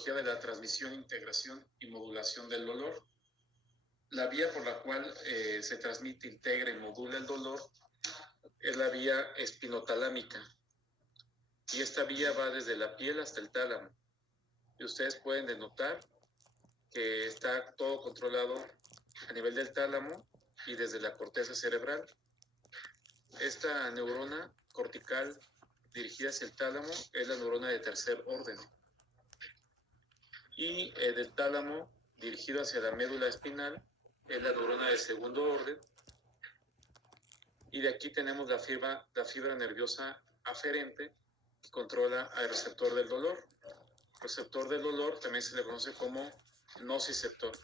patología de la transmisión, integración y modulación del dolor. La vía por la cual se transmite, integra y modula el dolor es la vía espinotalámica. Y esta vía va desde la piel hasta el tálamo. Y ustedes pueden denotar que está todo controlado a nivel del tálamo y desde la corteza cerebral. Esta neurona cortical dirigida hacia el tálamo es la neurona de tercer orden. Y del tálamo dirigido hacia la médula espinal es la neurona de segundo orden. Y de aquí tenemos la fibra nerviosa aferente que controla al receptor del dolor. Receptor del dolor también se le conoce como nociceptor.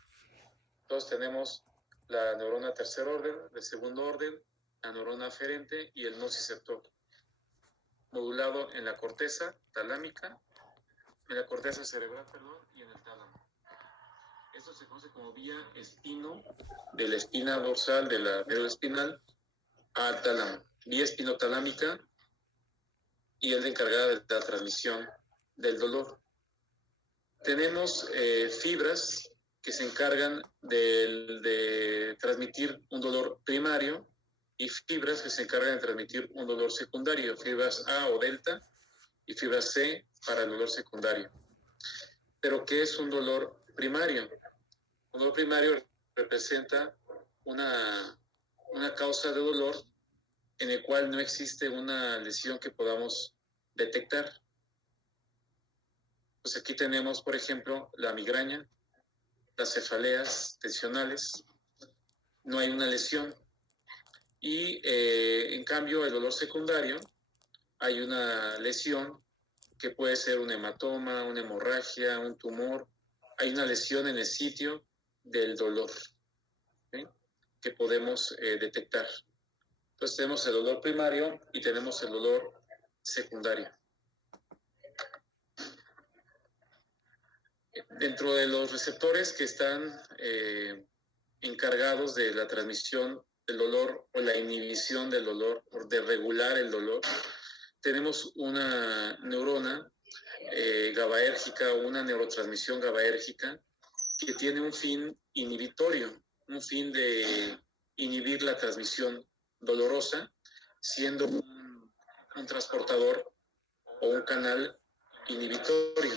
Entonces tenemos la neurona tercer orden, de segundo orden, la neurona aferente y el nociceptor, modulado en la corteza talámica, en la corteza cerebral, y en el tálamo. Esto se conoce como vía espino, de la espina dorsal de la médula espinal al tálamo. Vía espinotalámica y es la encargada de la transmisión del dolor. Tenemos fibras que se encargan de transmitir un dolor primario y fibras que se encargan de transmitir un dolor secundario, fibras A o delta y fibras C para el dolor secundario. ¿Pero qué es un dolor primario? Un dolor primario representa una causa de dolor en el cual no existe una lesión que podamos detectar. Pues aquí tenemos, por ejemplo, la migraña, las cefaleas tensionales, no hay una lesión. Y en cambio, el dolor secundario, hay una lesión que puede ser un hematoma, una hemorragia, un tumor. Hay una lesión en el sitio del dolor, ¿sí?, que podemos detectar. Entonces tenemos el dolor primario y tenemos el dolor secundario. Dentro de los receptores que están encargados de la transmisión del dolor o la inhibición del dolor, o de regular el dolor, tenemos una neurona GABAérgica o una neurotransmisión GABAérgica que tiene un fin inhibitorio, un fin de inhibir la transmisión dolorosa, siendo un transportador o un canal inhibitorio.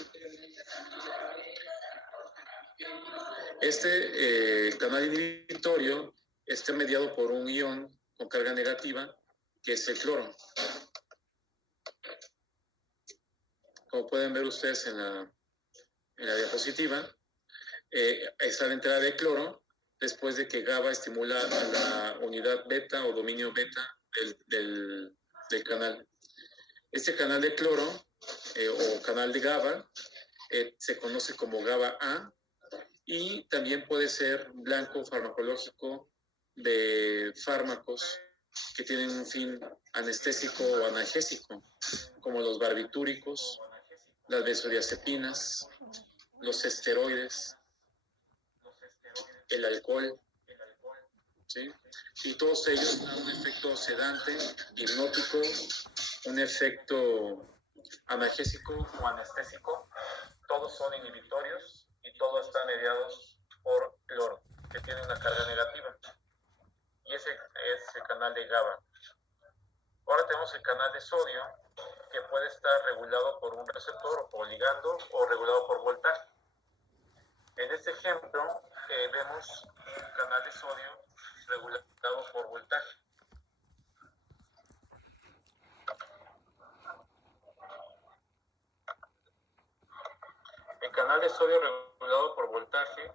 Este canal inhibitorio está mediado por un ion con carga negativa, que es el cloro. Como pueden ver ustedes en la diapositiva, está la entrada de cloro después de que GABA estimula a la unidad beta o dominio beta del canal. Este canal de cloro o canal de GABA se conoce como GABA-A y también puede ser blanco farmacológico de fármacos que tienen un fin anestésico o analgésico, como los barbitúricos, las benzodiazepinas, los esteroides, el alcohol, ¿sí? Y todos ellos dan un efecto sedante, hipnótico, un efecto analgésico o anestésico. Todos son inhibitorios y todos están mediados por cloro, que tiene una carga negativa. Y ese es el canal de GABA. Ahora tenemos el canal de sodio, que puede estar regulado por un receptor o por ligando, o regulado por voltaje. En este ejemplo vemos un canal de sodio regulado por voltaje. El canal de sodio regulado por voltaje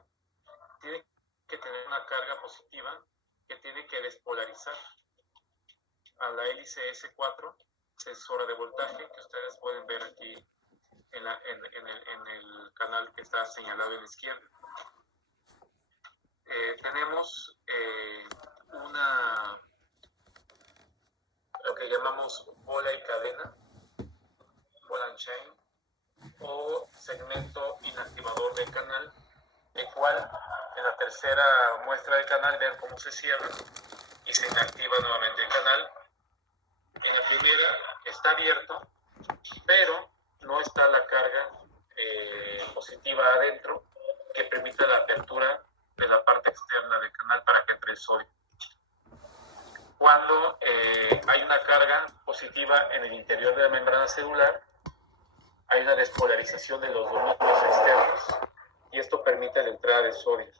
tiene que tener una carga positiva que tiene que despolarizar a la hélice S4, sensora de voltaje, que ustedes pueden ver aquí en el canal que está señalado en la izquierda. Tenemos lo que llamamos bola y cadena, ball and chain, o segmento inactivador del canal, el cual en la tercera muestra del canal ven cómo se cierra y se inactiva nuevamente el canal. En la primera está abierto, pero no está la carga positiva adentro que permite la apertura de la parte externa del canal para que entre el sodio. Cuando hay una carga positiva en el interior de la membrana celular, hay una despolarización de los dominios externos y esto permite la entrada de sodio.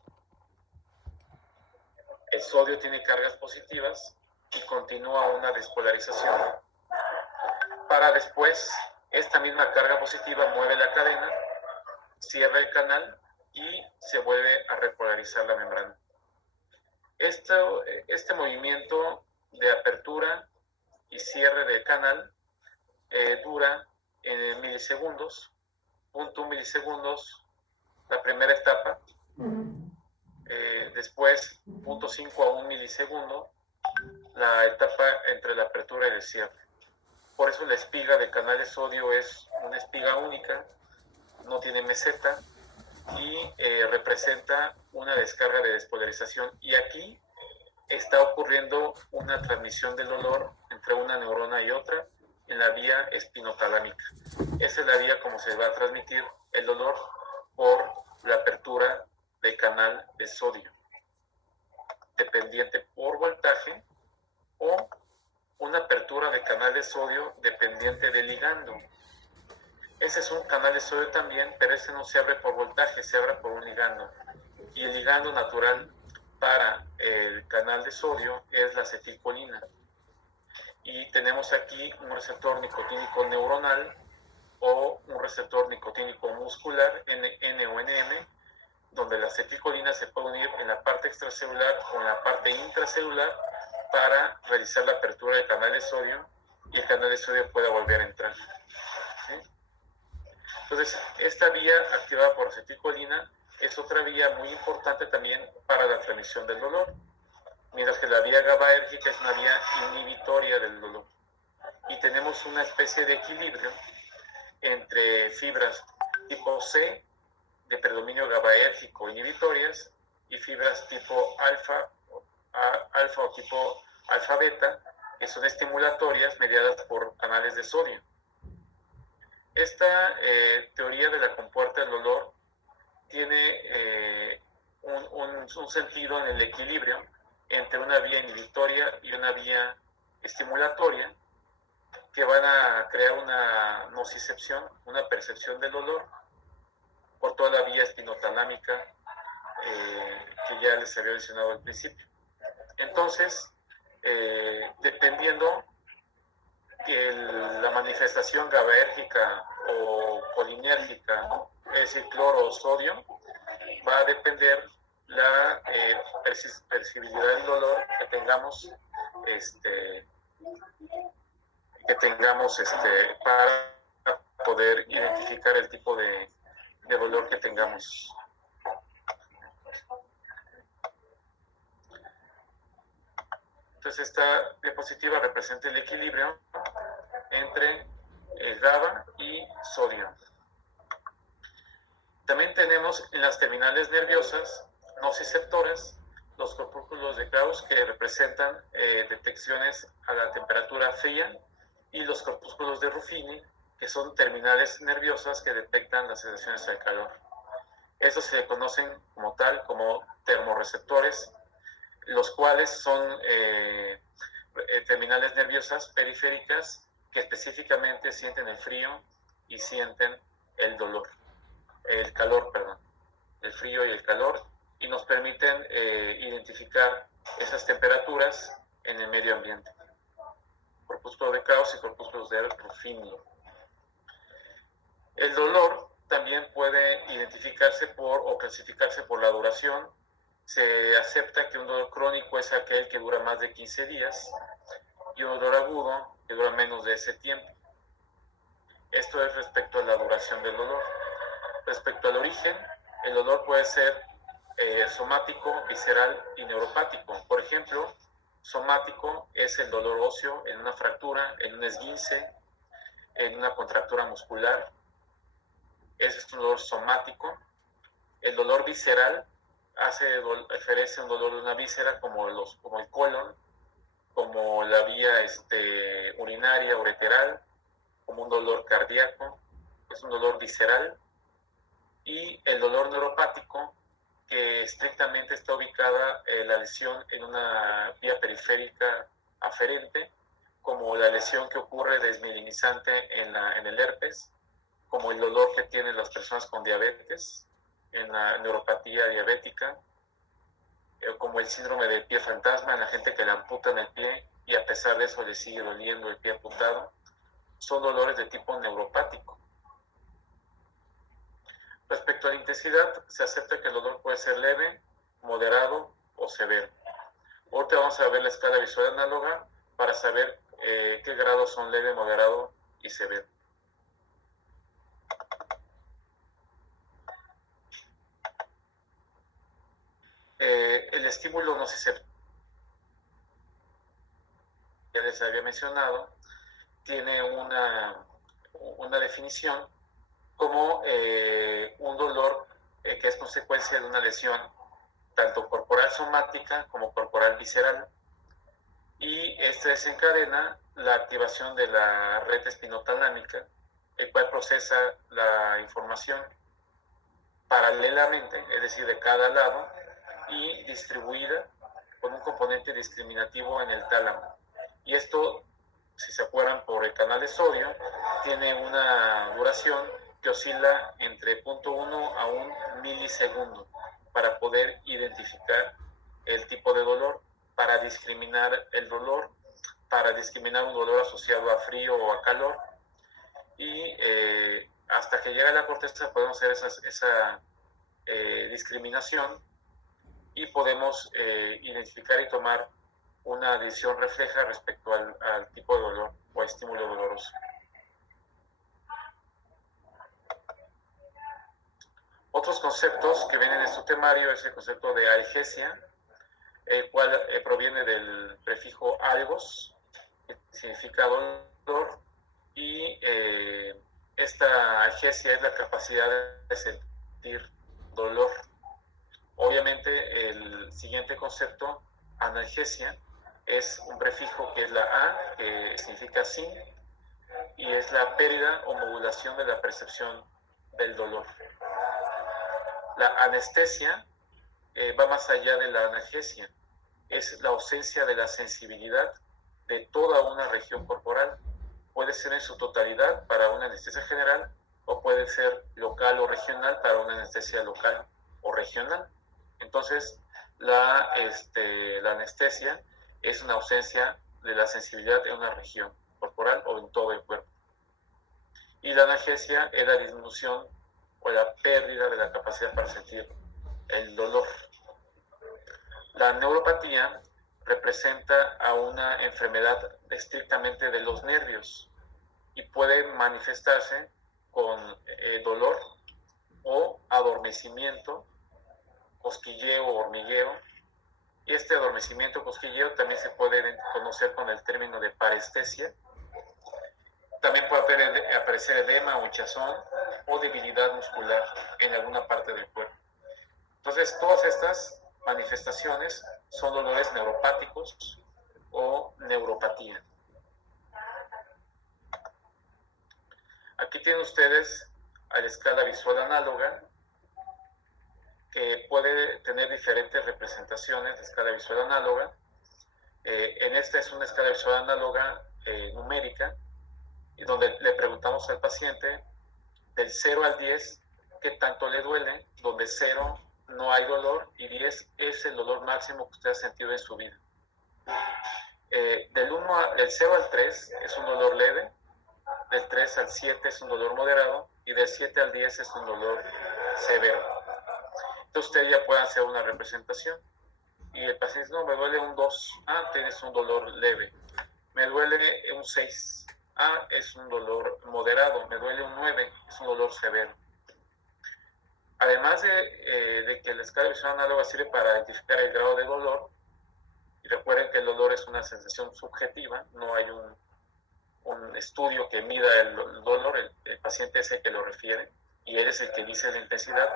El sodio tiene cargas positivas y continúa una despolarización para después esta misma carga positiva mueve la cadena, cierra el canal y se vuelve a repolarizar la membrana. Este movimiento de apertura y cierre del canal dura en milisegundos, 0.1 milisegundos la primera etapa, después 0.5 a 1 milisegundo la etapa entre la apertura y el cierre. Por eso la espiga del canal de sodio es una espiga única, no tiene meseta y representa una descarga de despolarización. Y aquí está ocurriendo una transmisión del dolor entre una neurona y otra en la vía espinotalámica. Esa es la vía como se va a transmitir el dolor por la apertura del canal de sodio, dependiente por voltaje, o una apertura de canal de sodio dependiente del ligando. Ese es un canal de sodio también, pero ese no se abre por voltaje, se abre por un ligando. Y el ligando natural para el canal de sodio es la acetilcolina. Y tenemos aquí un receptor nicotínico neuronal o un receptor nicotínico muscular, N o NM, donde la acetilcolina se puede unir en la parte extracelular o en la parte intracelular para realizar la apertura del canal de sodio y el canal de sodio pueda volver a entrar. ¿Sí? Entonces, esta vía activada por acetilcolina es otra vía muy importante también para la transmisión del dolor, mientras que la vía GABAérgica es una vía inhibitoria del dolor. Y tenemos una especie de equilibrio entre fibras tipo C, de predominio GABAérgico inhibitorias, y fibras tipo alfa o tipo alfa-beta, que son estimulatorias mediadas por canales de sodio. Esta teoría de la compuerta del dolor tiene un sentido en el equilibrio entre una vía inhibitoria y una vía estimulatoria que van a crear una nocicepción, una percepción del dolor por toda la vía espinotalámica que ya les había mencionado al principio. Entonces, dependiendo que la manifestación GABAérgica o colinérgica, es decir, cloro o sodio, va a depender la percibibilidad del dolor que tengamos, para poder identificar el tipo de dolor que tengamos. Entonces esta diapositiva representa el equilibrio entre el GABA y sodio. También tenemos en las terminales nerviosas nociceptoras los corpúsculos de Gauss, que representan detecciones a la temperatura fría, y los corpúsculos de Ruffini, que son terminales nerviosas que detectan las sensaciones al calor. Estos se conocen como tal, como termorreceptores, los cuales son terminales nerviosas periféricas que específicamente sienten el frío y sienten el dolor, el calor, perdón, el frío y el calor, y nos permiten identificar esas temperaturas en el medio ambiente. Corpúsculo de Gauss y corpúsculos de Ruffini. El dolor también puede identificarse o clasificarse por la duración. Se acepta que un dolor crónico es aquel que dura más de 15 días y un dolor agudo que dura menos de ese tiempo. Esto es respecto a la duración del dolor. Respecto al origen, el dolor puede ser somático, visceral y neuropático. Por ejemplo, somático es el dolor óseo en una fractura, en un esguince, en una contractura muscular. Ese es un dolor somático. El dolor visceral hace referencia a un dolor de una víscera como el colon, como la vía urinaria, ureteral, como un dolor cardíaco. Es un dolor visceral. y el dolor neuropático, que estrictamente está ubicada la lesión en una vía periférica aferente, como la lesión que ocurre desmielinizante en el herpes, como el dolor que tienen las personas con diabetes, en la neuropatía diabética, como el síndrome del pie fantasma en la gente que le amputan el pie y a pesar de eso le sigue doliendo el pie amputado. Son dolores de tipo neuropático. Respecto a la intensidad, se acepta que el dolor puede ser leve, moderado o severo. Ahorita vamos a ver la escala visual análoga para saber qué grados son leve, moderado y severo. El estímulo nociceptivo, ya les había mencionado, tiene una definición como un dolor que es consecuencia de una lesión tanto corporal somática como corporal visceral, y este desencadena la activación de la red espinotalámica, el cual procesa la información paralelamente, es decir, de cada lado, y distribuida con un componente discriminativo en el tálamo. Y esto, si se acuerdan por el canal de sodio, tiene una duración que oscila entre 0.1 a 1 milisegundo para poder identificar el tipo de dolor, para discriminar el dolor, para discriminar un dolor asociado a frío o a calor, y hasta que llega a la corteza podemos hacer esa discriminación y podemos identificar y tomar una decisión refleja respecto al tipo de dolor o estímulo doloroso. Otros conceptos que vienen en su temario es el concepto de algesia, el cual proviene del prefijo algos, que significa dolor, y esta algesia es la capacidad de sentir dolor. Obviamente el siguiente concepto, analgesia, es un prefijo que es la A, que significa sin, y es la pérdida o modulación de la percepción del dolor. La anestesia va más allá de la analgesia, es la ausencia de la sensibilidad de toda una región corporal. Puede ser en su totalidad para una anestesia general o puede ser local o regional para una anestesia local o regional. Entonces, la anestesia es una ausencia de la sensibilidad en una región corporal o en todo el cuerpo. Y la analgesia es la disminución o la pérdida de la capacidad para sentir el dolor. La neuropatía representa a una enfermedad estrictamente de los nervios y puede manifestarse con dolor o adormecimiento, cosquilleo o hormigueo. Y este adormecimiento o cosquilleo también se puede conocer con el término de parestesia. También puede aparecer edema o hinchazón o debilidad muscular en alguna parte del cuerpo. Entonces, todas estas manifestaciones son dolores neuropáticos o neuropatía. Aquí tienen ustedes a la escala visual análoga, que puede tener diferentes representaciones de escala visual análoga. En esta es una escala visual análoga numérica, donde le preguntamos al paciente del 0 al 10 qué tanto le duele, donde 0 no hay dolor y 10 es el dolor máximo que usted ha sentido en su vida. Del 0 al 3 es un dolor leve, del 3 al 7 es un dolor moderado y del 7 al 10 es un dolor severo. Entonces usted ya puede hacer una representación y el paciente dice, no, me duele un 2, tienes un dolor leve. Me duele un 6, es un dolor moderado. Me duele un 9, es un dolor severo. Además de que la escala visual análoga sirve para identificar el grado de dolor, y recuerden que el dolor es una sensación subjetiva, no hay un estudio que mida el dolor, el paciente es el que lo refiere y él es el que dice la intensidad.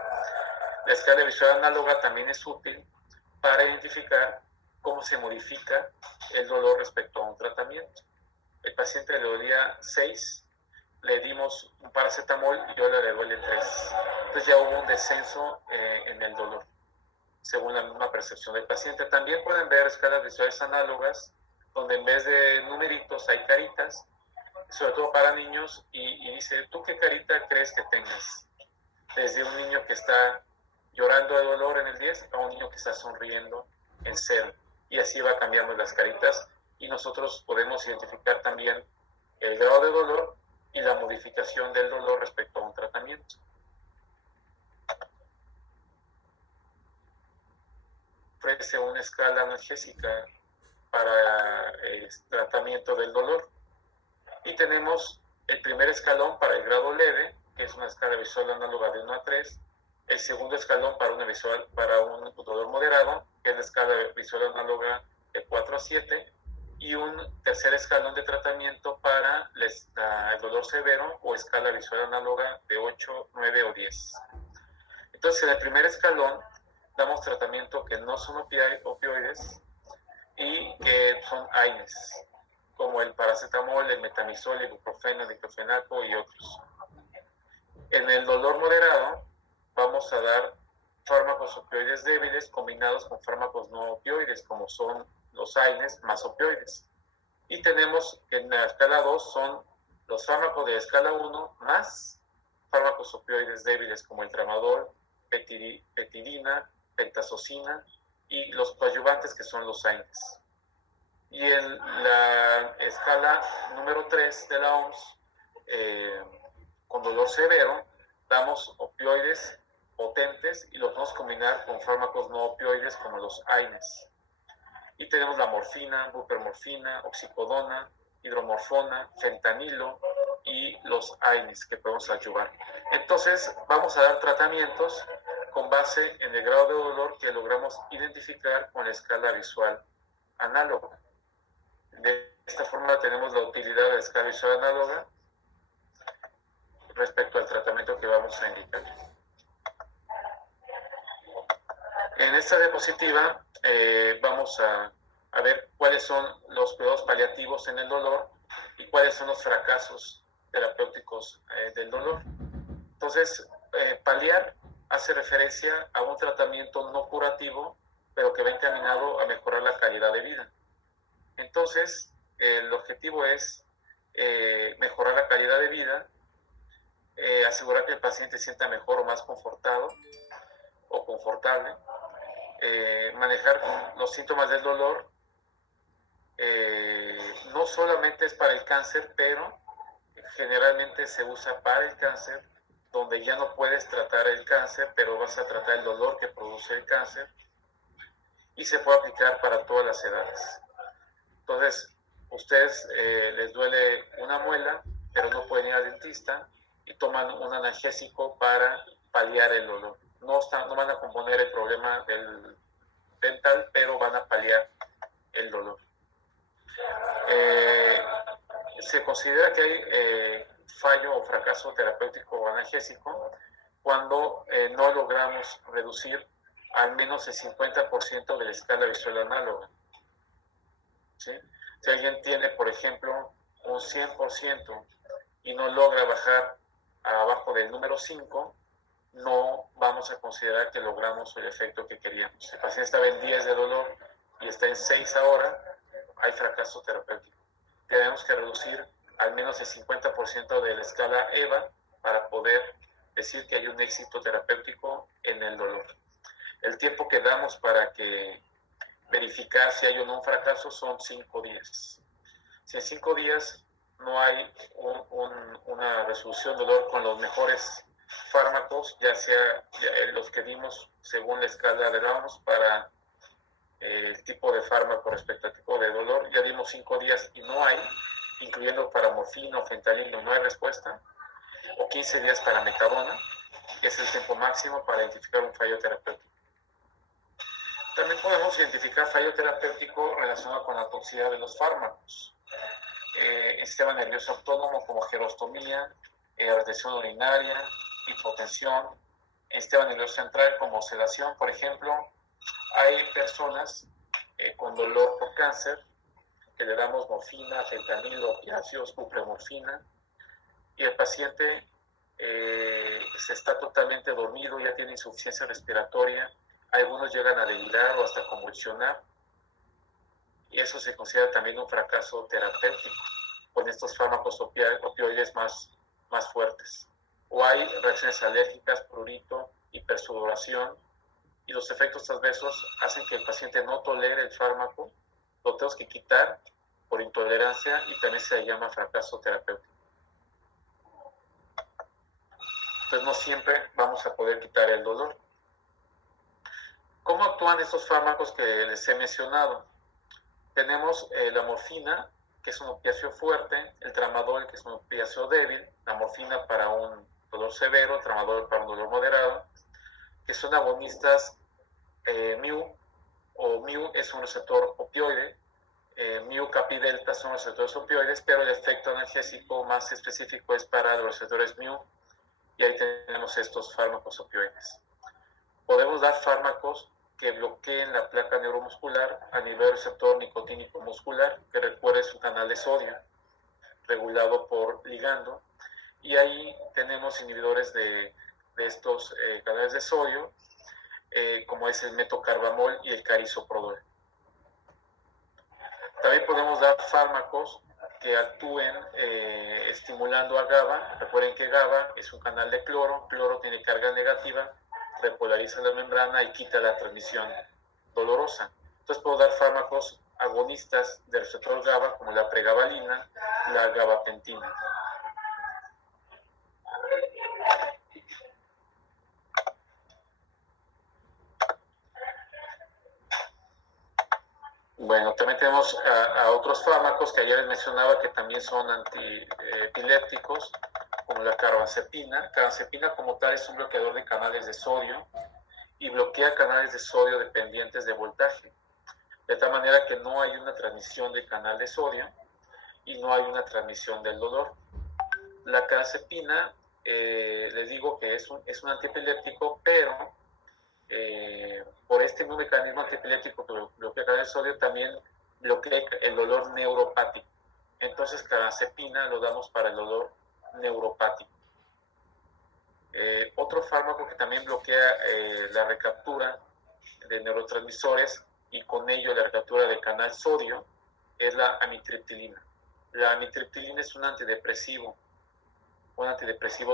La escala visual análoga también es útil para identificar cómo se modifica el dolor respecto a un tratamiento. El paciente le dolía 6 le dimos un paracetamol y ahora le duele 3. Entonces ya hubo un descenso en el dolor, según la misma percepción del paciente. También pueden ver escalas visuales análogas, donde en vez de numeritos hay caritas, sobre todo para niños, y dice, ¿tú qué carita crees que tengas? Desde un niño que está llorando de dolor en el 10 a un niño que está sonriendo en 0. Y así va cambiando las caritas, y nosotros podemos identificar también el grado de dolor y la modificación del dolor respecto a un tratamiento. Ofrece una escala analgésica para el tratamiento del dolor. Y tenemos el primer escalón para el grado leve, que es una escala visual análoga de 1 a 3. El segundo escalón para un dolor moderado, que es la escala visual análoga de 4 a 7. Y un tercer escalón de tratamiento para el dolor severo, o escala visual análoga de 8, 9 o 10. Entonces, en el primer escalón damos tratamiento que no son opioides y que son AINES, como el paracetamol, el metamizol, el ibuprofeno, el diclofenaco y otros. En el dolor moderado vamos a dar fármacos opioides débiles combinados con fármacos no opioides, como son los AINES más opioides. Y tenemos en la escala 2 son los fármacos de la escala 1 más fármacos opioides débiles, como el tramadol, petidina, pentazocina y los coadyuvantes, que son los AINES. Y en la escala número 3 de la OMS, con dolor severo, damos opioides potentes y los vamos a combinar con fármacos no opioides como los AINES. Y tenemos la morfina, buprenorfina, oxicodona, hidromorfona, fentanilo y los AINES que podemos ayudar. Entonces vamos a dar tratamientos con base en el grado de dolor que logramos identificar con la escala visual análoga. De esta forma tenemos la utilidad de la escala visual análoga respecto al tratamiento que vamos a indicar. En esta diapositiva vamos a ver cuáles son los cuidados paliativos en el dolor y cuáles son los fracasos terapéuticos del dolor. Entonces, paliar hace referencia a un tratamiento no curativo, pero que va encaminado a mejorar la calidad de vida. Entonces, el objetivo es mejorar la calidad de vida, asegurar que el paciente se sienta mejor o más confortable, manejar los síntomas del dolor. No solamente es para el cáncer, pero generalmente se usa para el cáncer, donde ya no puedes tratar el cáncer, pero vas a tratar el dolor que produce el cáncer, y se puede aplicar para todas las edades. Entonces, ustedes les duele una muela, pero no pueden ir al dentista, y toman un analgésico para paliar el dolor. No van a componer el problema del dental, pero van a paliar el dolor. Se considera que hay fallo o fracaso terapéutico o analgésico cuando no logramos reducir al menos el 50% de la escala visual análoga. ¿Sí? Si alguien tiene, por ejemplo, un 100% y no logra bajar abajo del número 5, no vamos a considerar que logramos el efecto que queríamos. Si el paciente estaba en 10 de dolor y está en 6 ahora, hay fracaso terapéutico. Tenemos que reducir al menos el 50% de la escala EVA para poder decir que hay un éxito terapéutico en el dolor. El tiempo que damos para verificar si hay o no un fracaso son 5 días. Si en 5 días no hay una resolución del dolor con los mejores fármacos, ya sea los que dimos según la escala de OMS para el tipo de fármaco respecto al tipo de dolor, ya dimos 5 días y no hay, incluyendo para morfina o fentanilo, no hay respuesta, o 15 días para metadona, que es el tiempo máximo para identificar un fallo terapéutico. También podemos identificar fallo terapéutico relacionado con la toxicidad de los fármacos. El sistema nervioso autónomo, como gerostomía, retención urinaria, hipotensión, el sistema nervioso central, como sedación, por ejemplo. Hay personas con dolor por cáncer que le damos morfina, fentanilo, opiáceos, buprenorfina, y el paciente se está totalmente dormido, ya tiene insuficiencia respiratoria, algunos llegan a delirar o hasta convulsionar, y eso se considera también un fracaso terapéutico con estos fármacos opioides más fuertes. O hay reacciones alérgicas, prurito, hipersudoración, y los efectos adversos hacen que el paciente no tolere el fármaco, lo tenemos que quitar por intolerancia y también se le llama fracaso terapéutico. Entonces no siempre vamos a poder quitar el dolor. ¿Cómo actúan estos fármacos que les he mencionado? Tenemos la morfina, que es un opiáceo fuerte, el tramadol, que es un opiáceo débil, la morfina para un dolor severo, el tramadol para un dolor moderado, que son agonistas mu, o mu es un receptor opioide, mu kappa delta son receptores opioides, pero el efecto analgésico más específico es para los receptores mu, y ahí tenemos estos fármacos opioides. Podemos dar fármacos que bloqueen la placa neuromuscular a nivel receptor nicotínico muscular, que recuerda es un canal de sodio regulado por ligando, y ahí tenemos inhibidores de estos canales de sodio, como es el metocarbamol y el carisoprodol. También podemos dar fármacos que actúen estimulando a GABA. Recuerden que GABA es un canal de cloro, cloro tiene carga negativa, repolariza la membrana y quita la transmisión dolorosa. Entonces puedo dar fármacos agonistas del receptor GABA como la pregabalina, la gabapentina. Bueno, también tenemos a otros fármacos que ayer les mencionaba que también son antiepilépticos, como la carbamazepina. Carbamazepina como tal es un bloqueador de canales de sodio y bloquea canales de sodio dependientes de voltaje, de tal manera que no hay una transmisión del canal de sodio y no hay una transmisión del dolor. La carbamazepina, les digo que es un antiepiléptico, pero por este mismo mecanismo antiepiléptico que bloquea el canal de sodio, también bloquea el dolor neuropático. Entonces, carbamazepina lo damos para el dolor neuropático. Otro fármaco que también bloquea la recaptura de neurotransmisores y con ello la recaptura del canal sodio es la amitriptilina. La amitriptilina es un antidepresivo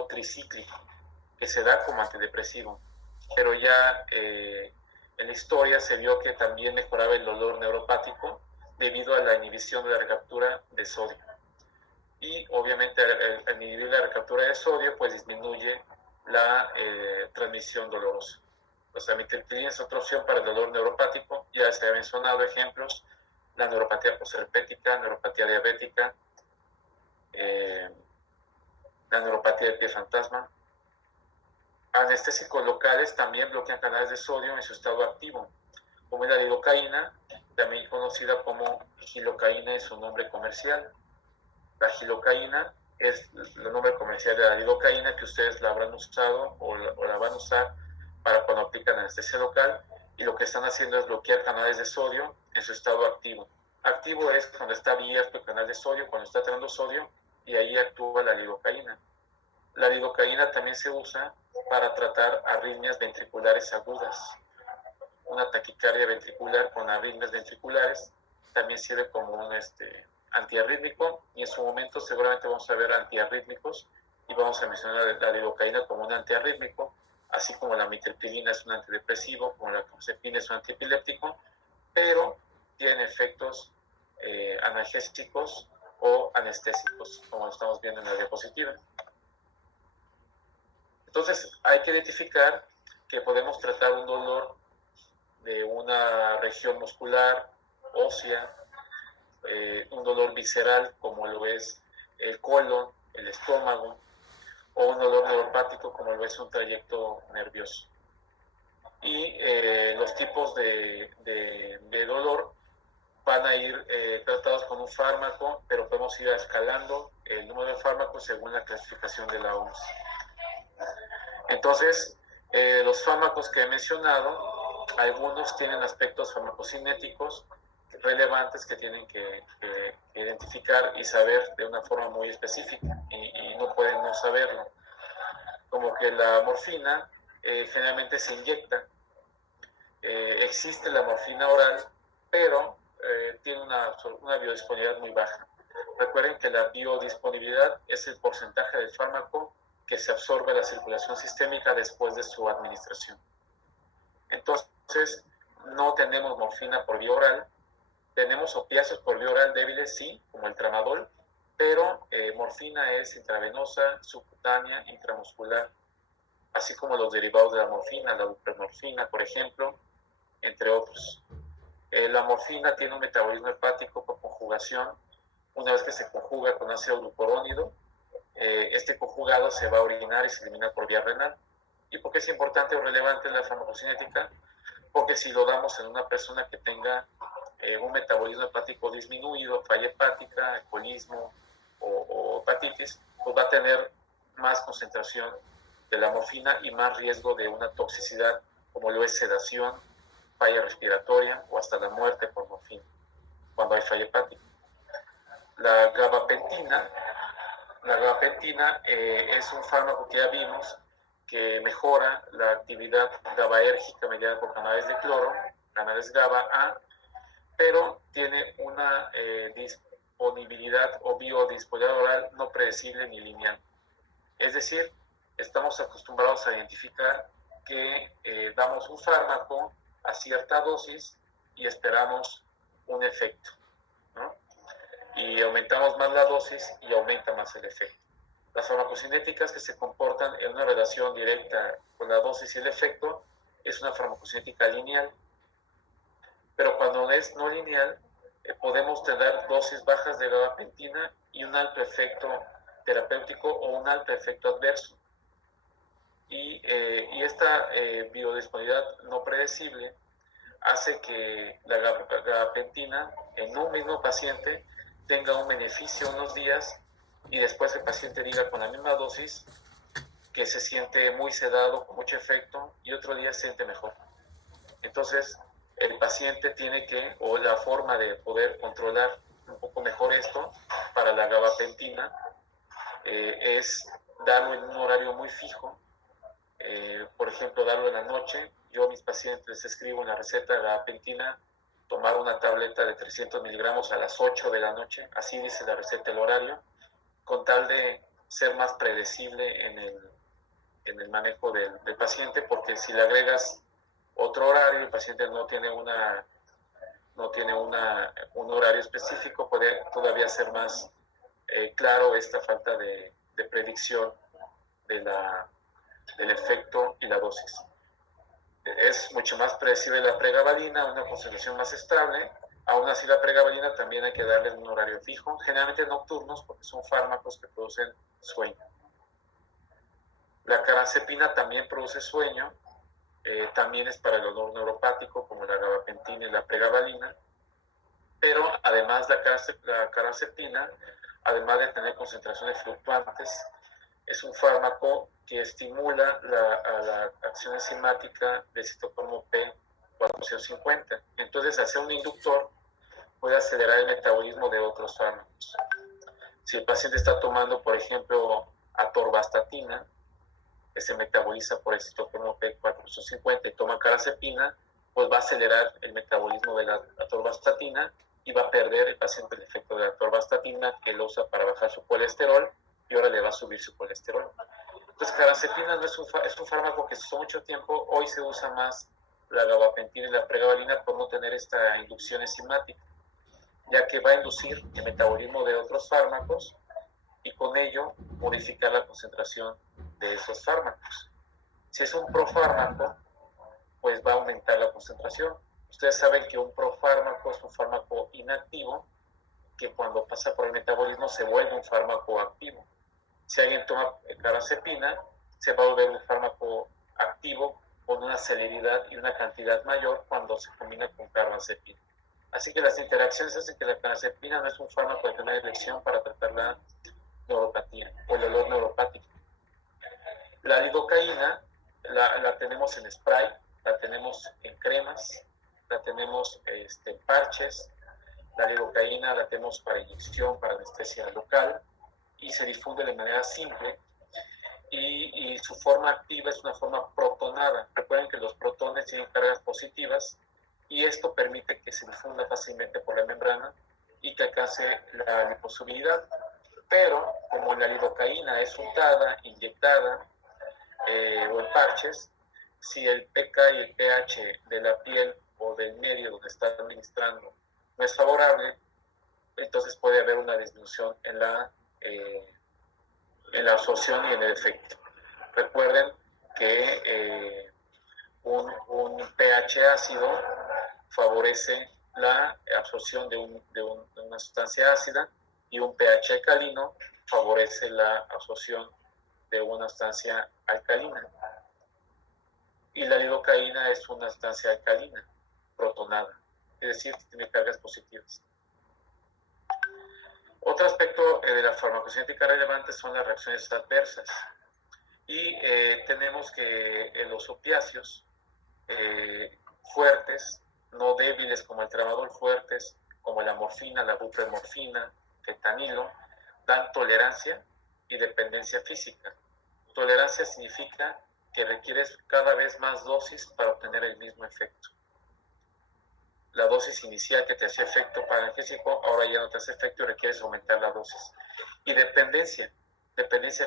tricíclico que se da como antidepresivo, pero ya en la historia se vio que también mejoraba el dolor neuropático debido a la inhibición de la recaptura de sodio. Y obviamente al inhibir la recaptura de sodio, pues disminuye la transmisión dolorosa. Pues la amitriptilina es otra opción para el dolor neuropático. Ya se han mencionado ejemplos: la neuropatía posherpética, neuropatía diabética, la neuropatía del pie fantasma. Anestésicos locales también bloquean canales de sodio en su estado activo, como es la lidocaína, también conocida como gilocaína en su nombre comercial. La gilocaína es el nombre comercial de la lidocaína, que ustedes la habrán usado o la van a usar para cuando aplican anestesia local, y lo que están haciendo es bloquear canales de sodio en su estado activo. Activo es cuando está abierto el canal de sodio, cuando está teniendo sodio, y ahí actúa la lidocaína. La lidocaína también se usa para tratar arritmias ventriculares agudas. Una taquicardia ventricular con arritmias ventriculares también sirve como un antiarrítmico, y en su momento seguramente vamos a ver antiarrítmicos y vamos a mencionar la lidocaína como un antiarrítmico, así como la amitriptilina es un antidepresivo, como la carbamazepina es un antiepiléptico, pero tienen efectos analgésicos o anestésicos, como lo estamos viendo en la diapositiva. Entonces hay que identificar que podemos tratar un dolor de una región muscular, ósea, un dolor visceral como lo es el colon, el estómago, o un dolor neuropático como lo es un trayecto nervioso. Y los tipos de dolor van a ir tratados con un fármaco, pero podemos ir escalando el número de fármacos según la clasificación de la OMS. Entonces, los fármacos que he mencionado, algunos tienen aspectos farmacocinéticos, relevantes que tienen que identificar y saber de una forma muy específica, y no pueden no saberlo. Como que la morfina generalmente se inyecta. Existe la morfina oral, pero tiene una biodisponibilidad muy baja. Recuerden que la biodisponibilidad es el porcentaje del fármaco que se absorbe a la circulación sistémica después de su administración. Entonces, no tenemos morfina por vía oral. Tenemos opiáceos por vía oral débiles, sí, como el tramadol, pero morfina es intravenosa, subcutánea, intramuscular, así como los derivados de la morfina, la buprenorfina, por ejemplo, entre otros. La morfina tiene un metabolismo hepático por conjugación. Una vez que se conjuga con ácido glucurónido, este conjugado se va a orinar y se elimina por vía renal. ¿Y por qué es importante o relevante la farmacocinética? Porque si lo damos en una persona que tenga un metabolismo hepático disminuido, falla hepática, alcoholismo o hepatitis, pues va a tener más concentración de la morfina y más riesgo de una toxicidad, como lo es sedación, falla respiratoria o hasta la muerte por morfina, cuando hay falla hepática. La gabapentina es un fármaco que ya vimos que mejora la actividad GABAérgica mediada por canales de cloro, canales GABA-A, pero tiene una disponibilidad o biodisponibilidad oral no predecible ni lineal. Es decir, estamos acostumbrados a identificar que damos un fármaco a cierta dosis y esperamos un efecto, ¿no? Y aumentamos más la dosis y aumenta más el efecto. Las farmacocinéticas que se comportan en una relación directa con la dosis y el efecto es una farmacocinética lineal. Pero cuando es no lineal, podemos tener dosis bajas de gabapentina y un alto efecto terapéutico o un alto efecto adverso. Y esta biodisponibilidad no predecible hace que la gabapentina en un mismo paciente tenga un beneficio unos días y después el paciente diga con la misma dosis que se siente muy sedado, con mucho efecto, y otro día se siente mejor. Entonces, el paciente tiene que, o la forma de poder controlar un poco mejor esto para la gabapentina es darlo en un horario muy fijo. Por ejemplo, darlo en la noche. Yo a mis pacientes les escribo en la receta de gabapentina tomar una tableta de 300 miligramos a las 8 de la noche, así dice la receta, el horario, con tal de ser más predecible en el manejo del paciente, porque si le agregas otro horario, el paciente no tiene un horario específico, puede todavía ser más claro esta falta de predicción del efecto y la dosis. Es mucho más predecible la pregabalina, una concentración más estable. Aún así, la pregabalina también hay que darle un horario fijo, generalmente nocturnos, porque son fármacos que producen sueño. La carazepina también produce sueño, también es para el dolor neuropático, como la gabapentina y la pregabalina, pero además la carazepina, además de tener concentraciones fluctuantes, es un fármaco que estimula la acción enzimática del citocromo P450. Entonces, al ser un inductor, puede acelerar el metabolismo de otros fármacos. Si el paciente está tomando, por ejemplo, atorvastatina, que se metaboliza por el citocromo P450, y toma carazepina, pues va a acelerar el metabolismo de la atorvastatina y va a perder el paciente el efecto de la atorvastatina, que lo usa para bajar su colesterol, y ahora le va a subir su colesterol. Entonces, carazepina no es un fármaco que se usó mucho tiempo. Hoy se usa más la gabapentina y la pregabalina por no tener esta inducción enzimática, ya que va a inducir el metabolismo de otros fármacos y con ello modificar la concentración de esos fármacos. Si es un profármaco, pues va a aumentar la concentración. Ustedes saben que un profármaco es un fármaco inactivo que cuando pasa por el metabolismo se vuelve un fármaco activo. Si alguien toma carazepina, se va a volver un fármaco activo con una celeridad y una cantidad mayor cuando se combina con carbamazepina. Así que las interacciones hacen que la carazepina no es un fármaco de primera elección para tratar la neuropatía o el dolor neuropático. La lidocaína la tenemos en spray, la tenemos en cremas, la tenemos en parches, La lidocaína la tenemos para inyección, para anestesia local, y se difunde de manera simple, y su forma activa es una forma protonada. Recuerden que los protones tienen cargas positivas, y esto permite que se difunda fácilmente por la membrana y que alcance la liposolubilidad. Pero como la lidocaína es untada, inyectada o en parches, si el pK y el pH de la piel o del medio donde está administrando no es favorable, entonces puede haber una disminución en la absorción y en el efecto. Recuerden que un pH ácido favorece la absorción de una sustancia ácida, y un pH alcalino favorece la absorción de una sustancia alcalina. Y la lidocaína es una sustancia alcalina, protonada, es decir, tiene cargas positivas. Otro aspecto de la farmacocinética relevante son las reacciones adversas. Y tenemos que los opiáceos fuertes, no débiles como el tramadol, fuertes como la morfina, la bupremorfina, fentanilo, dan tolerancia y dependencia física. Tolerancia significa que requieres cada vez más dosis para obtener el mismo efecto. La dosis inicial que te hacía efecto para analgésico ahora ya no te hace efecto y requieres aumentar la dosis. Y dependencia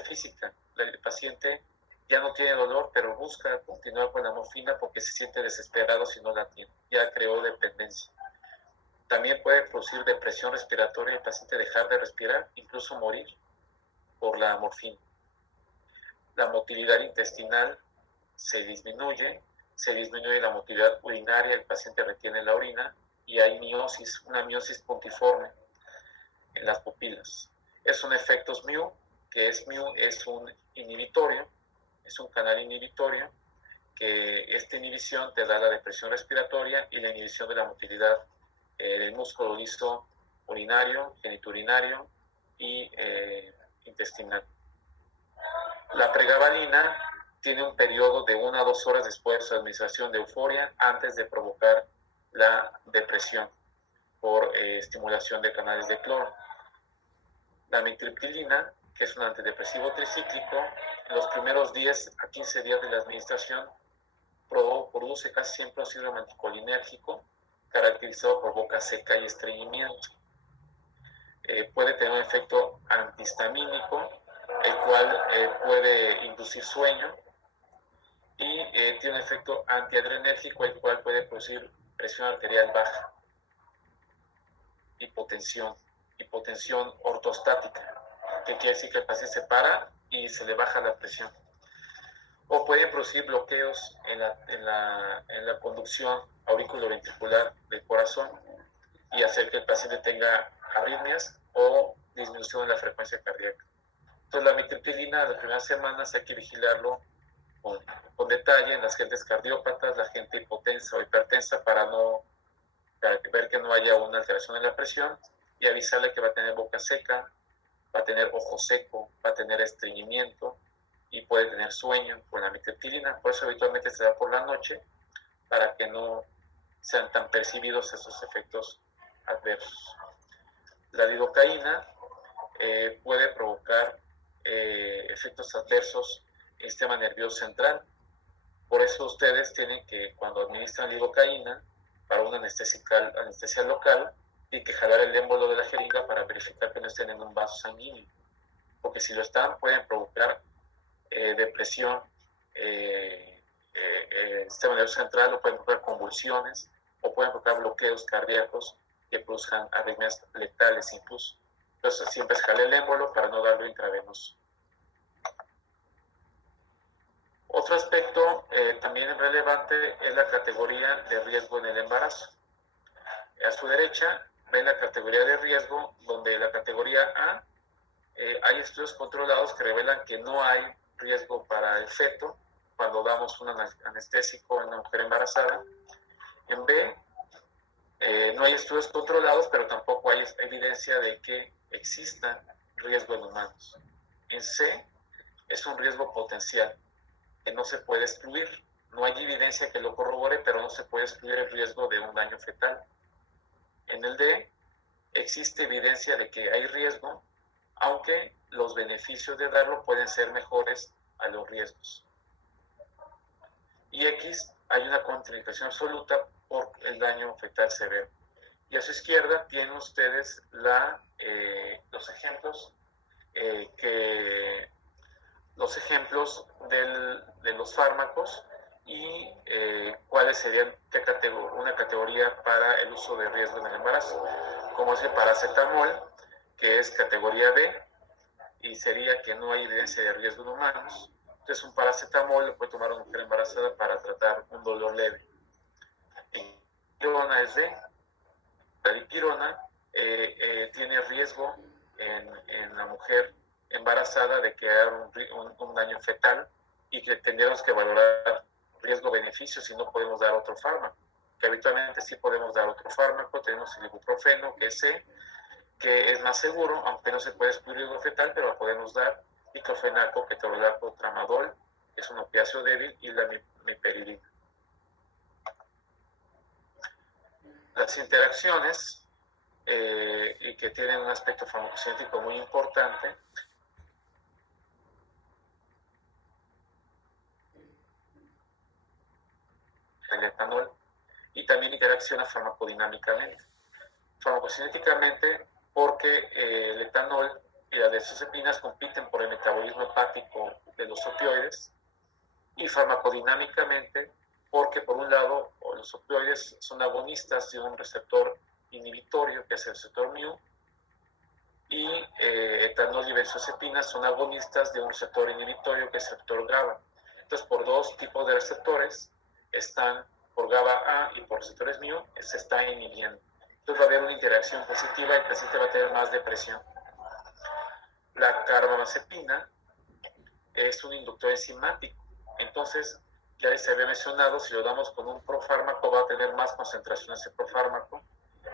física. El paciente ya no tiene dolor, pero busca continuar con la morfina porque se siente desesperado si no la tiene. Ya creó dependencia. También puede producir depresión respiratoria y el paciente dejar de respirar, incluso morir por la morfina. La motilidad intestinal se disminuye la motilidad urinaria, el paciente retiene la orina y hay miosis, una miosis puntiforme en las pupilas. Son efectos MIU, que MIU es un inhibitorio, es un canal inhibitorio, que esta inhibición te da la depresión respiratoria y la inhibición de la motilidad del músculo liso urinario, genitourinario y intestinal. La pregabalina tiene un periodo de 1 a 2 horas después de su administración de euforia antes de provocar la depresión por estimulación de canales de cloro. La amitriptilina, que es un antidepresivo tricíclico, en los primeros 10 a 15 días de la administración produce casi siempre un síndrome anticolinérgico caracterizado por boca seca y estreñimiento. Puede tener un efecto antihistamínico, el cual puede inducir sueño, y tiene un efecto antiadrenérgico, el cual puede producir presión arterial baja, hipotensión ortostática, que quiere decir que el paciente se para y se le baja la presión. O puede producir bloqueos en la conducción auriculoventricular del corazón y hacer que el paciente tenga arritmias o disminución en la frecuencia cardíaca. Entonces, la amitriptilina, las primeras semanas hay que vigilarlo con detalle en las gentes cardiópatas, la gente hipotensa o hipertensa, para ver que no haya una alteración en la presión, y avisarle que va a tener boca seca, va a tener ojo seco, va a tener estreñimiento y puede tener sueño con la amitriptilina. Por eso habitualmente se da por la noche, para que no sean tan percibidos esos efectos adversos. La lidocaína puede provocar efectos adversos en el sistema nervioso central. Por eso ustedes tienen que, cuando administran lidocaína para una anestesia local, tienen que jalar el émbolo de la jeringa para verificar que no estén en un vaso sanguíneo, porque si lo están pueden provocar depresión, sistema nervioso central, o pueden provocar convulsiones, o pueden provocar bloqueos cardíacos que produzcan arritmias letales incluso. Entonces siempre es jalar el émbolo para no darlo intravenoso. Otro aspecto también relevante es la categoría de riesgo en el embarazo. A su derecha ven la categoría de riesgo, donde la categoría A hay estudios controlados que revelan que no hay riesgo para el feto cuando damos un anestésico en una mujer embarazada. En B no hay estudios controlados, pero tampoco hay evidencia de que exista riesgo en humanos. En C es un riesgo potencial que no se puede excluir. No hay evidencia que lo corrobore, pero no se puede excluir el riesgo de un daño fetal. En el D existe evidencia de que hay riesgo, aunque los beneficios de darlo pueden ser mejores a los riesgos. Y X, hay una contraindicación absoluta por el daño fetal severo. Y a su izquierda tienen ustedes los ejemplos de los fármacos y cuáles serían una categoría para el uso de riesgo en el embarazo, como es el paracetamol, que es categoría B, y sería que no hay evidencia de riesgo en humanos. Entonces un paracetamol lo puede tomar una mujer embarazada para tratar un dolor leve. Y dipirona es D. La dipirona tiene riesgo en la mujer embarazada de crear un daño fetal, y que tendríamos que valorar riesgo-beneficio si no podemos dar otro fármaco, que habitualmente sí podemos dar otro fármaco. Tenemos el ibuprofeno, que es C, que es más seguro, aunque no se puede excluir riesgo fetal, pero lo podemos dar. Diclofenaco, ketorolaco, tramadol, es un opiáceo débil, y la miperidina. Las interacciones y que tienen un aspecto farmacocinético muy importante. El etanol, y también interacciona farmacodinámicamente. Farmacocinéticamente, porque el etanol y las diazoxepinas compiten por el metabolismo hepático de los opioides, y farmacodinámicamente porque, por un lado, los opioides son agonistas de un receptor inhibitorio, que es el receptor mu, y etanol y benzoazepinas son agonistas de un receptor inhibitorio, que es el receptor GABA. Entonces, por dos tipos de receptores, por GABA A y por receptores mu, se está inhibiendo. Entonces va a haber una interacción positiva y el paciente va a tener más depresión. La carbamazepina es un inductor enzimático. Entonces, ya les había mencionado, si lo damos con un profármaco va a tener más concentración ese profármaco,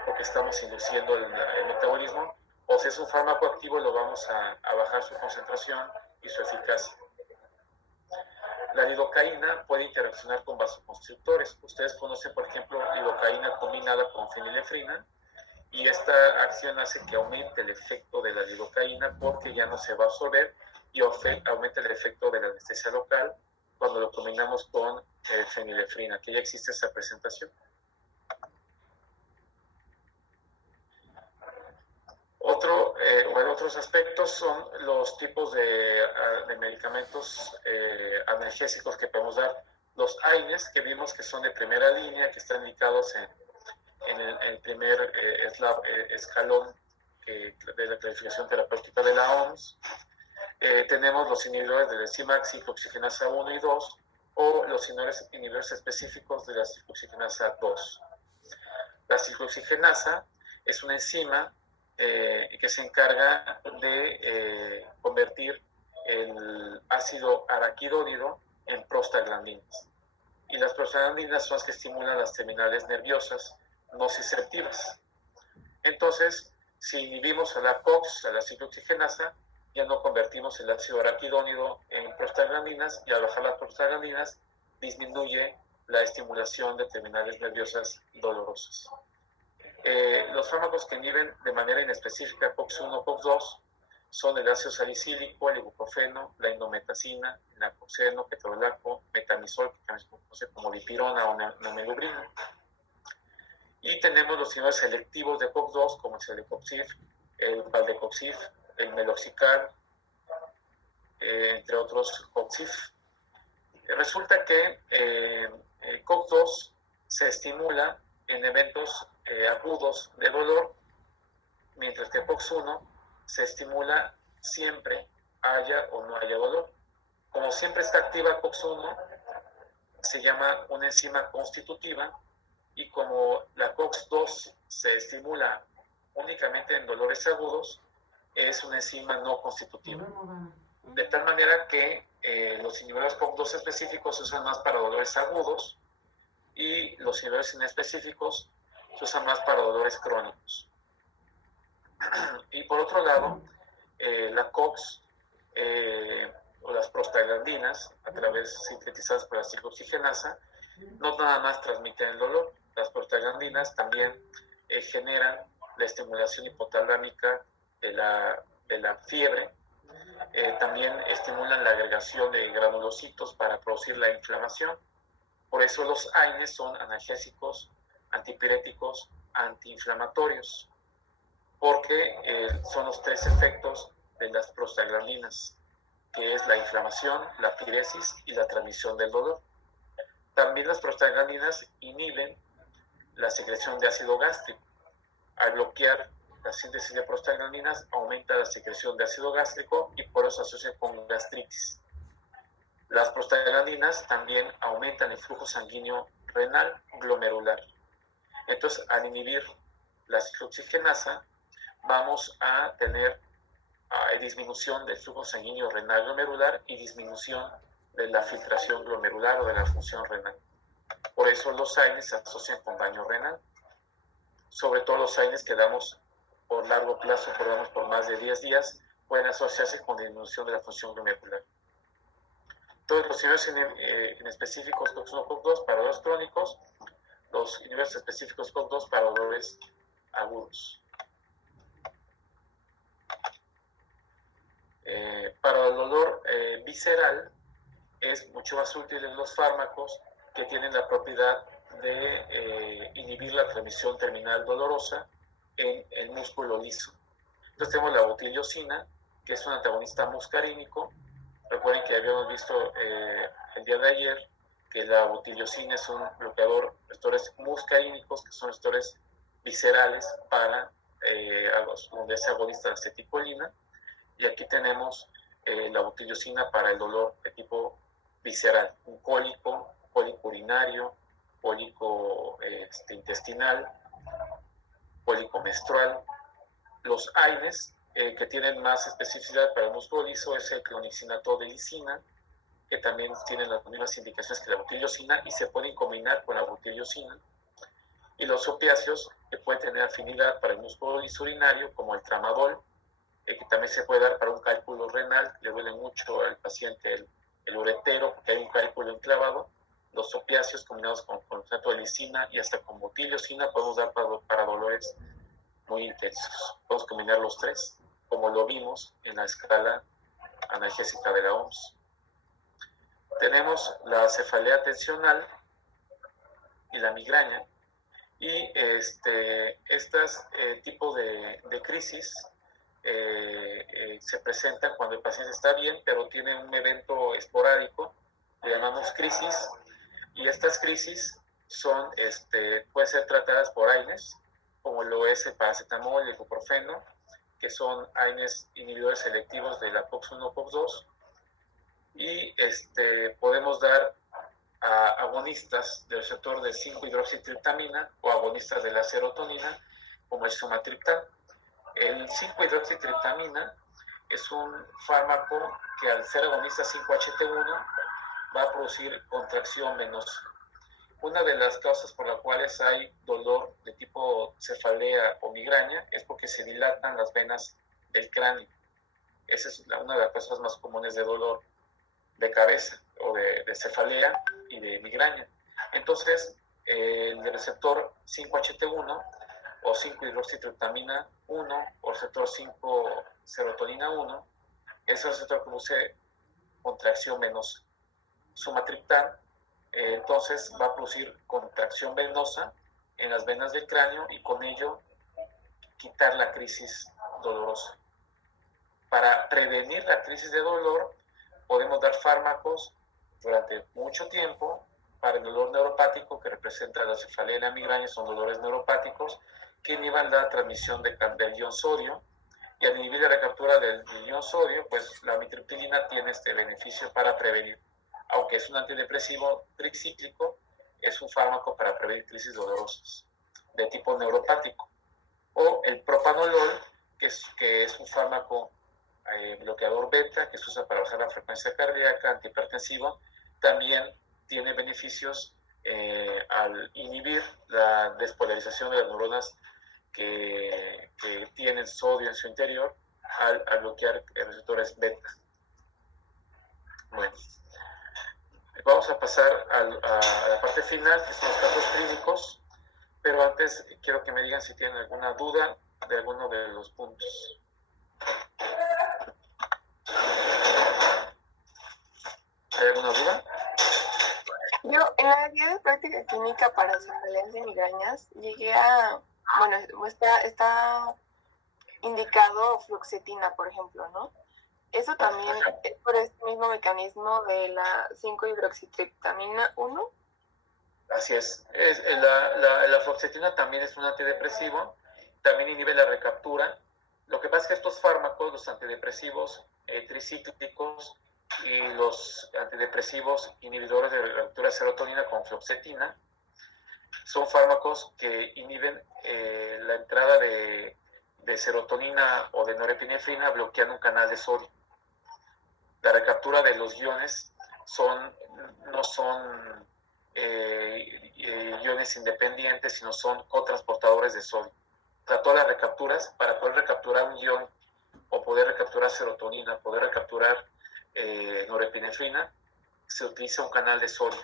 porque estamos induciendo el metabolismo, o si es un fármaco activo lo vamos a bajar su concentración y su eficacia. La lidocaína puede interaccionar con vasoconstrictores. Ustedes conocen, por ejemplo, lidocaína combinada con fenilefrina, y esta acción hace que aumente el efecto de la lidocaína, porque ya no se va a absorber, y aumenta el efecto de la anestesia local cuando lo combinamos con fenilefrina, que ya existe esa presentación. Otros aspectos son los tipos de medicamentos analgésicos que podemos dar. Los AINES, que vimos que son de primera línea, que están indicados en el primer escalón de la clasificación terapéutica de la OMS. Tenemos los inhibidores de la enzima ciclooxigenasa 1 y 2, o los inhibidores específicos de la ciclooxigenasa 2. La ciclooxigenasa es una enzima que se encarga de convertir el ácido araquidónido en prostaglandinas. Y las prostaglandinas son las que estimulan las terminales nerviosas nociceptivas. Entonces, si inhibimos a la COX, a la ciclooxigenasa, ya no convertimos el ácido araquidónido en prostaglandinas, y al bajar las prostaglandinas disminuye la estimulación de terminales nerviosas dolorosas. Los fármacos que inhiben de manera inespecífica COX-1, COX-2 son el ácido salicílico, el ibuprofeno, la indometacina, el naproxeno, ketorolaco, metamizol, que también se conoce como dipirona o namelubrina. Y tenemos los inhibidores selectivos de COX-2, como el celecoxib, el valdecoxib, el meloxicam, entre otros COXIF. Resulta que COX-2 se estimula en eventos agudos de dolor, mientras que COX-1 se estimula siempre, haya o no haya dolor. Como siempre está activa COX-1, se llama una enzima constitutiva, y como la COX-2 se estimula únicamente en dolores agudos, es una enzima no constitutiva. De tal manera que los inhibidores COX-2 específicos se usan más para dolores agudos, y los inhibidores inespecíficos se usan más para dolores crónicos. Y por otro lado, la COX o las prostaglandinas, sintetizadas por la ciclooxigenasa, no nada más transmiten el dolor. Las prostaglandinas también generan la estimulación hipotalámica de la fiebre. También estimulan la agregación de granulocitos para producir la inflamación. Por eso los AINES son analgésicos, antipiréticos, antiinflamatorios, porque son los tres efectos de las prostaglandinas, que es la inflamación, la piresis y la transmisión del dolor. También las prostaglandinas inhiben la secreción de ácido gástrico. Al bloquear la síntesis de prostaglandinas, aumenta la secreción de ácido gástrico y por eso se asocia con gastritis. Las prostaglandinas también aumentan el flujo sanguíneo renal glomerular. Entonces, al inhibir la ciclooxigenasa, vamos a tener disminución del flujo sanguíneo renal glomerular y disminución de la filtración glomerular o de la función renal. Por eso los AINES se asocian con daño renal. Sobre todo los AINES que damos por largo plazo, por más de 10 días, pueden asociarse con disminución de la función glomerular. Todos los inhibidores específicos COX-1, COX-2 para dolores crónicos, los inhibidores específicos COX-2 para dolores agudos. Para el dolor visceral es mucho más útil en los fármacos que tienen la propiedad de inhibir la transmisión terminal dolorosa en el músculo liso. Entonces tenemos la butiliocina, que es un antagonista muscarínico. Recuerden que habíamos visto el día de ayer que la butiliocina es un bloqueador de receptores muscarínicos, que son receptores viscerales para donde es agonista de acetilcolina. Y aquí tenemos la butiliocina para el dolor de tipo visceral, un cólico urinario, cólico intestinal, cólico menstrual. Los AINES que tienen más especificidad para el músculo liso es el clonixinato de lisina, que también tienen las mismas indicaciones que la butiliocina y se pueden combinar con la butiliocina. Y los opiáceos que pueden tener afinidad para el músculo liso urinario, como el tramadol, que también se puede dar para un cálculo renal. Le duele mucho al paciente el uretero porque hay un cálculo enclavado. Los opiáceos combinados con clonixinato de lisina y hasta con butiliocina podemos dar para dolores muy intensos. Podemos combinar los tres, como lo vimos en la escala analgésica de la OMS. Tenemos la cefalea tensional y la migraña. Y estas tipos de crisis se presentan cuando el paciente está bien, pero tiene un evento esporádico, le llamamos crisis, y estas crisis pueden ser tratadas por AINES, como lo es el paracetamol y el ibuprofeno, que son AINES inhibidores selectivos de la COX-1, COX-2, y podemos dar a agonistas del receptor de 5-hidroxitriptamina o agonistas de la serotonina, como el sumatriptan. El 5-hidroxitriptamina es un fármaco que al ser agonista 5-HT1 va a producir contracción venosa. Una de las causas por las cuales hay dolor de tipo cefalea o migraña es porque se dilatan las venas del cráneo. Esa es una de las causas más comunes de dolor de cabeza o de cefalea y de migraña. Entonces, el receptor 5-HT1 o 5-hidroxitriptamina 1 o receptor 5-serotonina 1 es el receptor que produce contracción venosa. Sumatriptan entonces va a producir contracción venosa en las venas del cráneo y con ello quitar la crisis dolorosa. Para prevenir la crisis de dolor podemos dar fármacos durante mucho tiempo para el dolor neuropático que representa la cefalea y la migraña. Son dolores neuropáticos que inhiban la transmisión del ion sodio, y al inhibir la recaptura del ion sodio, pues la amitriptilina tiene este beneficio para prevenir. Aunque es un antidepresivo tricíclico, es un fármaco para prevenir crisis dolorosas de tipo neuropático. O el propanolol, que es un fármaco bloqueador beta, que se usa para bajar la frecuencia cardíaca, antihipertensivo, también tiene beneficios al inhibir la despolarización de las neuronas que tienen sodio en su interior al bloquear receptores beta. Bueno, vamos a pasar a la parte final, que son los casos clínicos, pero antes quiero que me digan si tienen alguna duda de alguno de los puntos. ¿Hay alguna duda? Yo en la guía de práctica clínica para cefaleas y migrañas llegué a, bueno, está indicado fluoxetina, por ejemplo, ¿no? Eso también es por este mismo mecanismo de la 5-hidroxitriptamina 1. Así es. La fluoxetina también es un antidepresivo, también inhibe la recaptura. Lo que pasa es que estos fármacos, los antidepresivos tricíclicos y los antidepresivos inhibidores de recaptura de serotonina con fluoxetina, son fármacos que inhiben la entrada de serotonina o de norepinefrina bloqueando un canal de sodio. La recaptura de los iones no son iones independientes, sino son cotransportadores de sodio. O sea, todas las recapturas, para poder recapturar un ion o poder recapturar serotonina, poder recapturar norepinefrina, se utiliza un canal de sodio.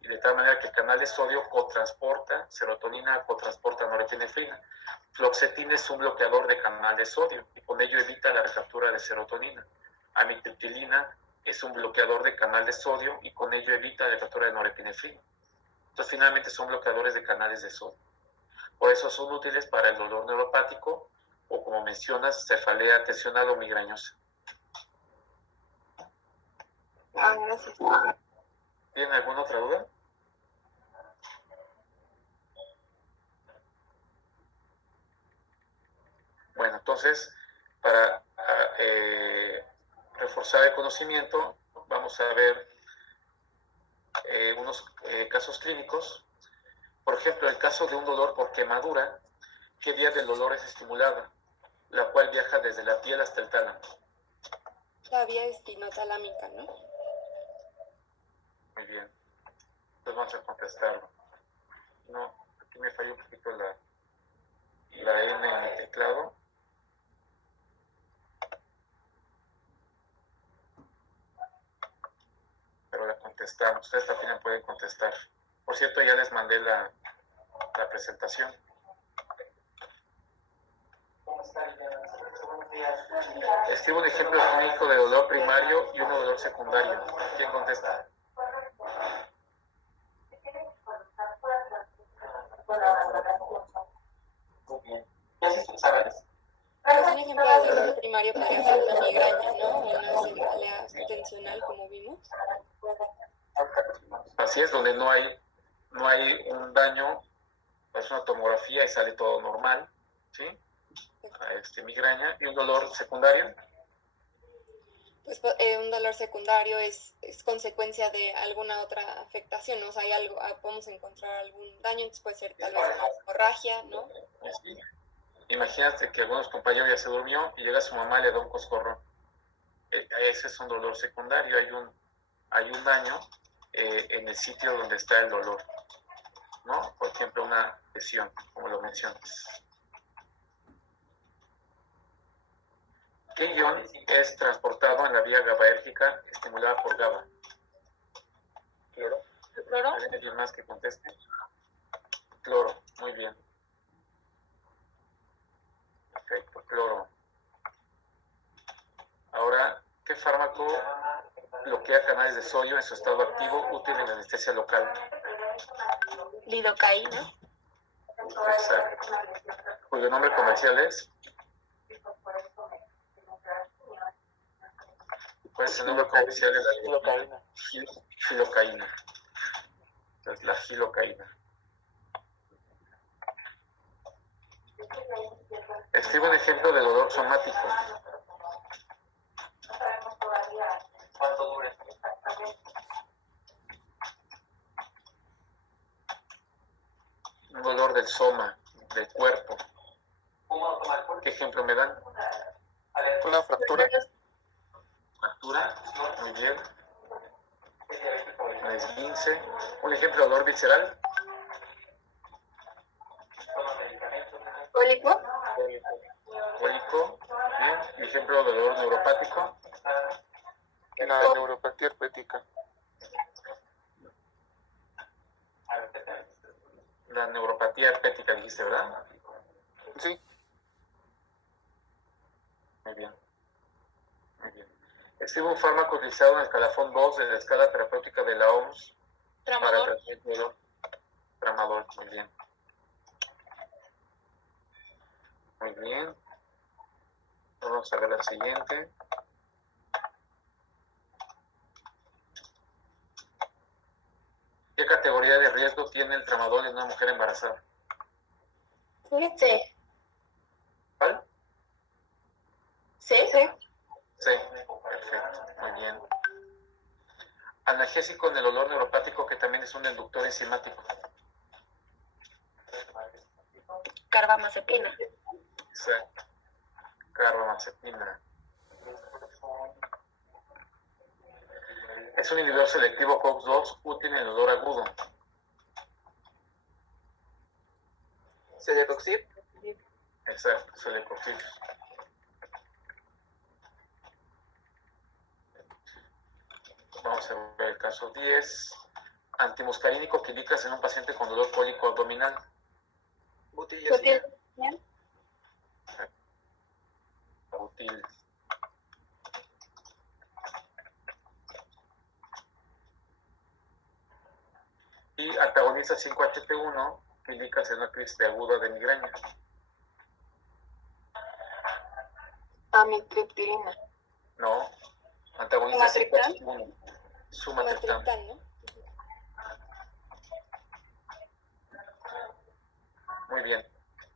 Y de tal manera que el canal de sodio cotransporta serotonina, cotransporta norepinefrina. Fluoxetina es un bloqueador de canal de sodio y con ello evita la recaptura de serotonina. Amitriptilina es un bloqueador de canal de sodio y con ello evita la recaptura de norepinefrina. Entonces, finalmente son bloqueadores de canales de sodio. Por eso son útiles para el dolor neuropático o, como mencionas, cefalea tensional o migrañosa. Gracias. ¿Tienen alguna otra duda? Bueno, entonces, para reforzar el conocimiento, vamos a ver unos casos clínicos. Por ejemplo, el caso de un dolor por quemadura, ¿qué vía del dolor es estimulada? La cual viaja desde la piel hasta el tálamo. La vía espinotalámica, ¿no? Muy bien. Entonces vamos a contestarlo. No, aquí me falló un poquito la N en el teclado. Pero la contestamos. Ustedes también pueden contestar. Por cierto, ya les mandé la presentación. Escribo un ejemplo clínico de dolor primario y uno de dolor secundario. ¿Quién contesta? Muy bien. ¿Qué haces tú, sabes? Pues un ejemplo de dolor primario podría ser una migraña, ¿no? Una cefalea tensional, como vimos. Así es, donde no hay un daño, es una tomografía y sale todo normal, ¿sí? Migraña. ¿Y un dolor secundario? Pues un dolor secundario es consecuencia de alguna otra afectación, ¿no? O sea, hay algo, podemos encontrar algún daño, entonces puede ser tal vez una hemorragia, ¿no? Sí. Imagínate que algunos compañeros ya se durmió y llega su mamá y le da un coscorrón. Ese es un dolor secundario, hay un daño en el sitio donde está el dolor, ¿no? Por ejemplo, una lesión, como lo mencionas. ¿Qué ion es transportado en la vía GABAérgica estimulada por GABA? ¿Cloro? ¿Cloro? ¿Alguien más que conteste? Cloro, muy bien. Perfecto, cloro. Ahora, ¿qué fármaco bloquea canales de sodio en su estado activo útil en la anestesia local? Lidocaína. Exacto. ¿Cuyo nombre comercial es? ¿Cuál es el nombre comercial de la Gilocaína. Gilocaína. Entonces, la gilocaína. Escribe un ejemplo de dolor somático. ¿Cuánto dura? Un dolor del soma, del cuerpo. ¿Cómo lo toma el cuerpo? ¿Qué ejemplo me dan? Una fractura. Fractura, muy bien. Un esguince. Un ejemplo de dolor visceral. ¿Cólico? Cólico, bien. Un ejemplo de dolor neuropático. La neuropatía herpética. La neuropatía herpética dijiste, ¿verdad? Sí. Muy bien. Muy bien. Escribe un fármaco utilizado en el escalafón 2 de la escala terapéutica de la OMS para el Tramador. tratamiento de dolor. Tramador, muy bien. Muy bien. Vamos a ver la siguiente. ¿Qué categoría de riesgo tiene el tramadol en una mujer embarazada? Sí. ¿Cuál? Sí. Sí, perfecto, muy bien. Analgésico en el olor neuropático que también es un inductor enzimático. Carbamazepina. Exacto. Carbamazepina. Es un inhibidor selectivo COX-2 útil en el olor agudo. Celecoxib. Exacto, Celecoxib. Vamos a ver el caso 10. Antimuscarínico que indicas en un paciente con dolor cólico abdominal. Butillas. Butil. Y antagoniza 5-HT1 que indicas en una crisis aguda de migraña. Amitriptilina. No, antagoniza ¿Sumatriptan? 5-HT1. Sumatriptan. Sumatriptan, ¿no? Muy bien.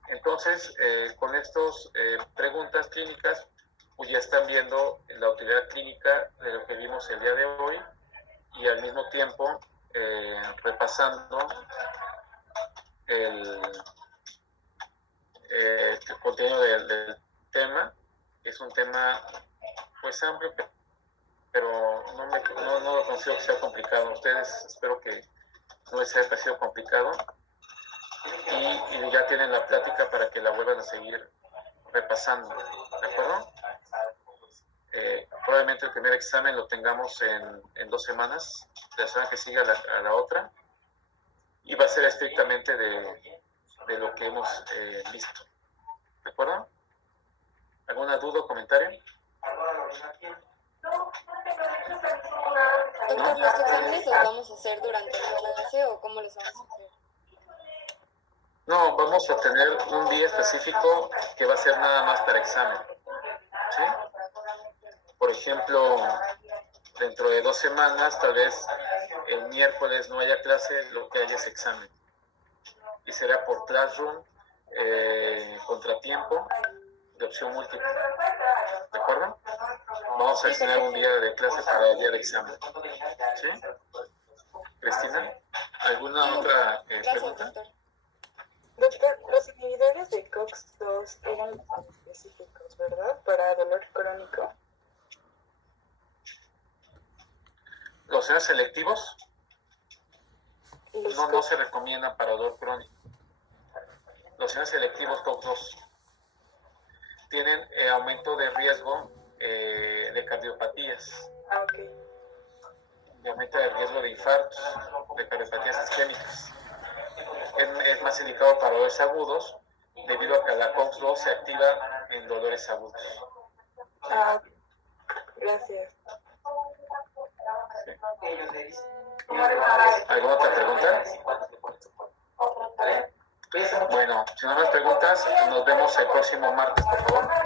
Entonces, con estas preguntas clínicas, pues ya están viendo la utilidad clínica de lo que vimos el día de hoy y al mismo tiempo repasando el contenido del tema. Es un tema pues amplio, pero no lo considero que sea complicado. Ustedes espero que no les haya parecido complicado y ya tienen la plática para que la vuelvan a seguir repasando, ¿de acuerdo? Probablemente el primer examen lo tengamos en 2 semanas, la semana que sigue a la otra, y va a ser estrictamente de lo que hemos visto, ¿de acuerdo? ¿Alguna duda o comentario? Doctor, ¿los exámenes los vamos a hacer durante la clase o cómo los vamos a hacer? No, vamos a tener un día específico que va a ser nada más para examen, ¿sí? Por ejemplo, dentro de 2 semanas, tal vez el miércoles no haya clase, lo que haya es examen. Y será por Classroom, contratiempo, de opción múltiple. ¿De acuerdo? Vamos a tener un día de clase para el día de examen. ¿Sí? Cristina, ¿alguna otra Gracias, pregunta? doctor. Doctor, los inhibidores de COX-2 eran específicos, ¿verdad? Para dolor crónico. Los seres selectivos Los no se recomiendan para dolor crónico. Los seres selectivos COX-2 tienen aumento de riesgo de cardiopatías, ok. y aumenta el riesgo de infartos, de cardiopatías isquémicas. Es más indicado para dolores agudos, debido a que la COX-2 se activa en dolores agudos. Gracias. Sí. ¿Alguna otra pregunta? Bueno, si no hay más preguntas, nos vemos el próximo martes, por favor.